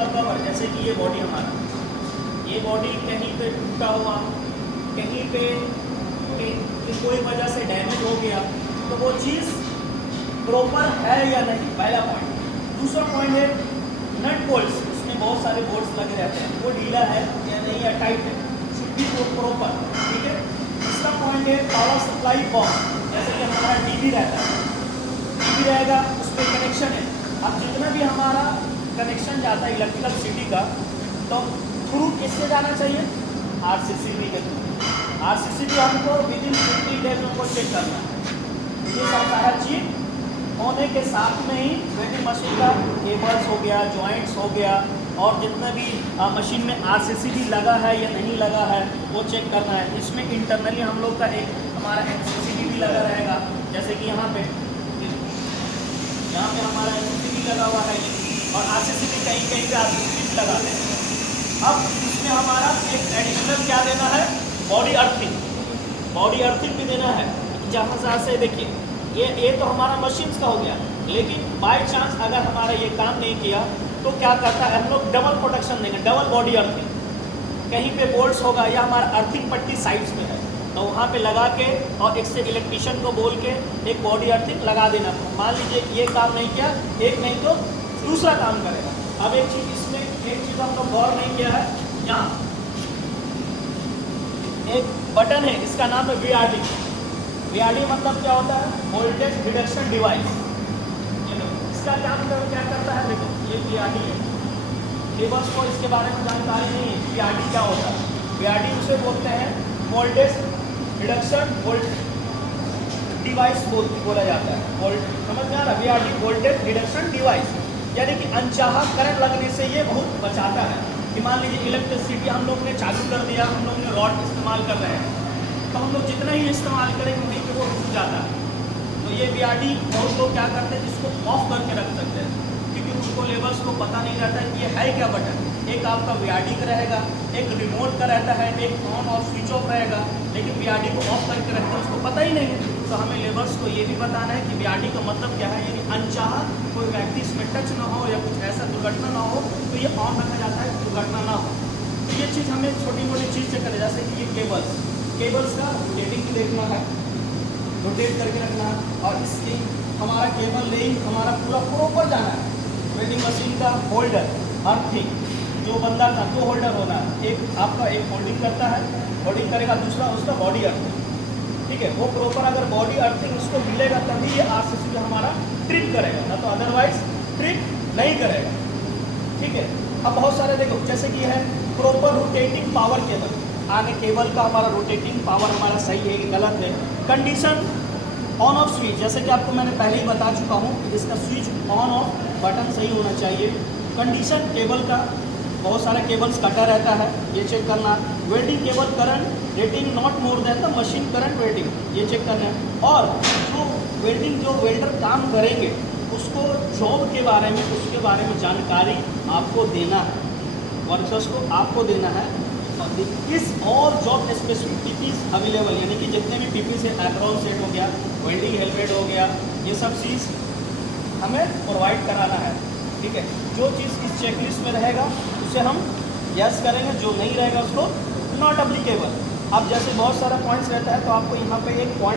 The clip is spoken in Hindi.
का कवर, जैसे कि ये बॉडी हमारा, ये बॉडी कहीं पे टूटा हुआ, कहीं पे कोई वजह से डैमेज हो गया, तो वो चीज़ प्रॉपर है या नहीं, पहला पॉइंट। दूसरा पॉइंट है नट बोल्ट्स, उसमें बहुत सारे बोल्ट्स लगे रहते हैं, वो ढीला है या नहीं या टाइट है, शुड बी प्रॉपर, ठीक है। तीसरा पॉइंट है पावर सप्लाई बॉक्स, जैसे कि हमारा टीवी रहता है, टीवी रहेगा उसमें कनेक्शन है। अब जितना भी हमारा कनेक्शन जाता है इलेक्ट्रिसिटी का, तो थ्रू किससे जाना चाहिए, आरसीसीबी के थ्रू। आरसीसीबी हमको विद इन 50 डेज में चेक करना है। ये सब सारा चीज होने के साथ में ही वेल्डिंग मशीन का केबल्स हो गया, जॉइंट्स हो गया, और जितना भी मशीन में आरसीसीबी लगा है या नहीं लगा है वो चेक करना है। इसमें इंटरनली हम लोग का एक हमारा एमसीसीबी भी लगा रहेगा, जैसे कि यहाँ पे हमारा एमसीसीबी लगा हुआ है, और आरसीसीबी कहीं कहीं पे आरसीसीबी लगाते हैं। अब इसमें हमारा एक एडिशनल क्या देना है, बॉडी अर्थिंग भी देना है। जहाँ से देखिए ये तो हमारा मशीन्स का हो गया, लेकिन बाय चांस अगर हमारा ये काम नहीं किया तो क्या करता है, हम लोग डबल प्रोटेक्शन देंगे, डबल बॉडी अर्थिंग। कहीं पे बोल्ट्स होगा या हमारा अर्थिंग पट्टी साइड्स में है, तो वहाँ पे लगा के और एक से इलेक्ट्रीशियन को बोल के एक बॉडी अर्थिंग लगा देना। मान लीजिए ये काम नहीं किया, एक नहीं तो दूसरा काम करेगा। अब एक चीज़ इसमें एक चीज़ हम लोग गौर नहीं किया है, यहाँ एक बटन है, इसका नाम है VRD। VRD मतलब क्या होता है, वोल्टेज रिडक्शन डिवाइस। इसका काम क्या करता है, देखो ये VRD है। केबल्स को इसके बारे में जानकारी नहीं है VRD क्या होता है। VRD उसे बोलते हैं वोल्टेज रिडक्शन डिवाइस बोला जाता है। समझ में आ रहा, VRD वोल्टेज रिडक्शन डिवाइस, यानी कि अनचाहा करंट लगने से ये बहुत बचाता है। कि मान लीजिए इलेक्ट्रिसिटी हम लोग ने चालू कर दिया, हम लोग ने रॉड इस्तेमाल कर रहे हैं, तो हम लोग जितना ही इस्तेमाल करेंगे वहीं पे वो रुक जाता है। तो ये VRD बहुत लोग क्या करते हैं, जिसको ऑफ करके रख सकते हैं, क्योंकि उनको लेबर्स को पता नहीं रहता है कि ये है क्या बटन। एक आपका VRD का रहेगा, एक रिमोट का रहता है, एक ऑन और स्विच ऑफ रहेगा, लेकिन VRD को ऑफ करके रखते हैं, उसको पता ही नहीं है। तो हमें लेबर्स को ये भी बताना है कि VRD का मतलब क्या है, यानी अनचाहा कोई व्यक्ति इसमें टच ना हो या कुछ ऐसा दुर्घटना ना हो, तो ये ऑन रखा जाता है, दुर्घटना ना हो। तो ये चीज़ हमें छोटी मोटी चीज़ से करें, जैसे कि ये केबल्स का रोटेटिंग भी देखना है, रोटेट करके रखना है, और इसकी हमारा केबल लेंथ हमारा पूरा प्रॉपर जाना है। वेल्डिंग मशीन का होल्डर, अर्थिंग, जो बंदा का 2 होल्डर होना है, एक आपका एक होल्डिंग करता है, होल्डिंग करेगा, दूसरा उसका बॉडी अर्थिंग, ठीक है। वो प्रॉपर अगर बॉडी अर्थिंग उसको मिलेगा तभी ये आरसीसीबी हमारा ट्रिप करेगा, ना तो अदरवाइज ट्रिप नहीं करेगा, ठीक है। अब बहुत सारे देखो, जैसे कि है प्रॉपर रोटेटिंग पावर केबल, आगे केबल का हमारा रोटेटिंग पावर हमारा सही है कि गलत है। कंडीशन ऑन ऑफ स्विच, जैसे कि आपको मैंने पहले ही बता चुका हूँ, इसका स्विच ऑन ऑफ बटन सही होना चाहिए। कंडीशन केबल का, बहुत सारे केबल्स कटा रहता है, ये चेक करना। Welding cable current rating not more than the machine current rating, ये चेक करना है। और जो वेल्डर काम करेंगे उसको जॉब के बारे में, उसके बारे में जानकारी आपको देना है, वर्कर्स को आपको देना है। इस और जॉब स्पेसिफिक पीपीज अवेलेबल, यानी कि जितने भी पीपी से एप्रॉन सेट हो गया, वेल्डिंग हेलमेट हो गया, ये सब चीज़ हमें प्रोवाइड कराना है, ठीक है। जो चीज़ इस चेकलिस्ट में रहेगा उसे हम यस करेंगे, जो नहीं रहेगा उसको नॉट अप्लीकेबल। अब जैसे बहुत सारा पॉइंट्स रहता है, तो आपको यहाँ पे एक पॉइंट